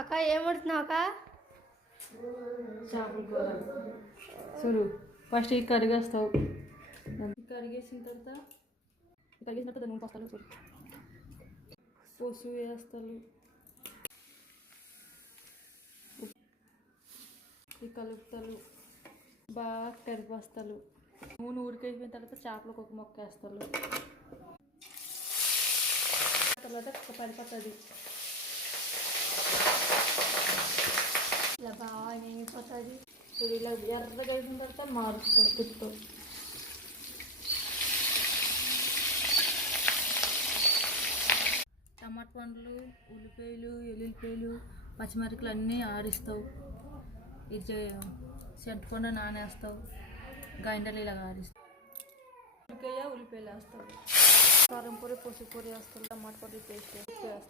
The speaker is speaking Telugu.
అక్క ఏం పడుతున్నావు అక్క? చేపల కూర చూడు. ఫస్ట్ ఈ కడిగేస్తావు, కడిగేసిన తర్వాత దాన్ని నూనె పోస్తాను. చూడు, పసుపు వేస్తాను, కలుపుతారు, బాగా కరిపేస్తాను. నూనె ఉడికైపోయిన తర్వాత చేపలకు ఒక మొక్క వేస్తాను. తర్వాత పడిపోతుంది. ఇలా బాగా నేగిపోతుంది. ఇది ఇలా ఎర్రగా అయిన తర్వాత మారుస్తుంది తిప్పుతో. టమాటా పండ్లు, ఉల్లిపాయలు, ఎల్లుల్లిపాయలు, పచ్చిమిరపకాయలు అన్నీ ఆడిస్తావు. ఇది చెంటకుండా నానేస్తావు. గ్రైండర్లు ఇలా ఆడిస్తావు. ఉల్లిపాయలు వేస్తావు, కారం పొడి, పసుపు పొడి వేస్తావు, టమాటా పొడి పేస్ట్ వేస్తావు.